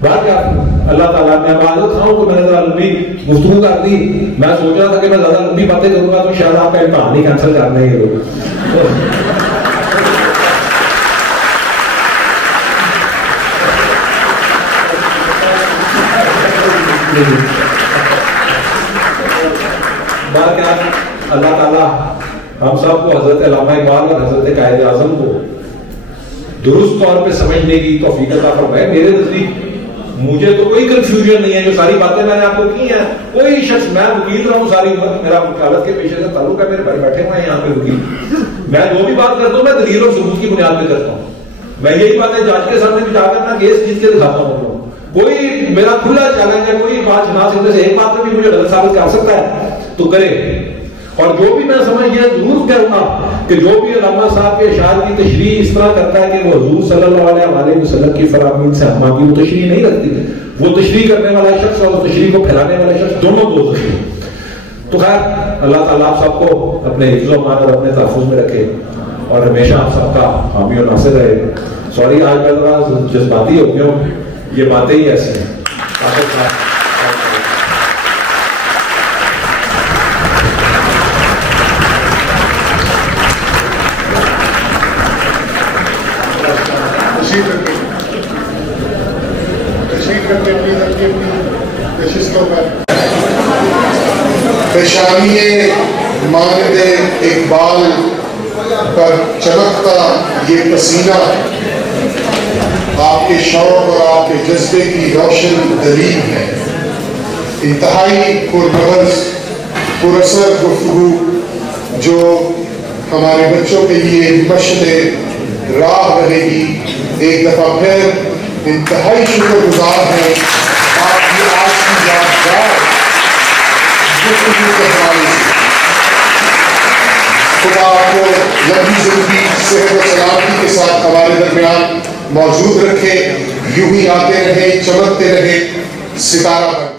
باقی اللہ تعالیٰ میں معذرت خواہوں کہ میں نے ذرا لمبی گفتگو کر دی. میں سوچ رہا تھا کہ میں زیادہ لمبی باتیں کروں گا تو شاید آپ کا امتحان ہی کینسل کر دیں گے لوگ. اللہ تعالیٰ ہم سب کو حضرت علامہ اقبال اور حضرت قائد اعظم کو درست طور پہ سمجھنے کی توفیق عطا فرمائے. میرے نزدیک مجھے تو کوئی کنفیوژن نہیں ہے, جو ساری باتیں میں نے آپ کو کی ہیں. کوئی شخص, میں وکیل رہا ہوں ساری عمر, میرا وکالت کے پیشے سے تعلق ہے, میرے بھائی بیٹھے ہوئے ہیں یہاں پہ وکیل. میں جو بھی بات کرتا ہوں میں دلیل اور ثبوت کی بنیاد پہ کرتا ہوں. میں یہی باتیں جج کے سامنے بٹھا کر اپنا کیس جیت کے دکھاتا ہوں. کوئی میرا کھلا چیلنج ہے, کوئی بات نہ سکتے سے ایک بات پہ بھی مجھے غلط ثابت کر سکتا ہے تو کرے. اور جو بھی میں سمجھ یہ ضرور کروں گا کہ جو بھی علامہ صاحب کے اشعار کی تشریح اس طرح کرتا ہے کہ وہ حضور صلی اللہ علیہ وسلم کی فرامین سے ہم آگے وہ تشریح نہیں رکھتی ہے. وہ تشریح کرنے والا شخص اور تشریح کو پھیلانے والا شخص دونوں دو تشریح. تو خیر اللہ تعالیٰ آپ سب کو اپنے حفظ و امان اور اپنے تحفظ میں رکھے اور ہمیشہ آپ سب کا حامی و ناصر رہے. سوری آج میں ذرا جذباتی ہو گیا ہوں, یہ باتیں ہی ایسی ہیں. پیشانی مانند اقبال پر چمکتا یہ پسینہ آپ کے شوق اور آپ کے جذبے کی روشن دلیل ہے. انتہائی پرمغز پراثر گفتگو جو ہمارے بچوں کے لیے مشعل راہ رہے گی. ایک دفعہ پھر انتہائی شکر گزار ہیں آپ کی آج کی یادگار گفتگو کے حوالے سے. خدا آپ کو لمبی زندگی صحت و سلامتی کے ساتھ ہمارے درمیان موجود رکھے, یوں ہی آتے رہے, چمکتے رہے ستارہ بن.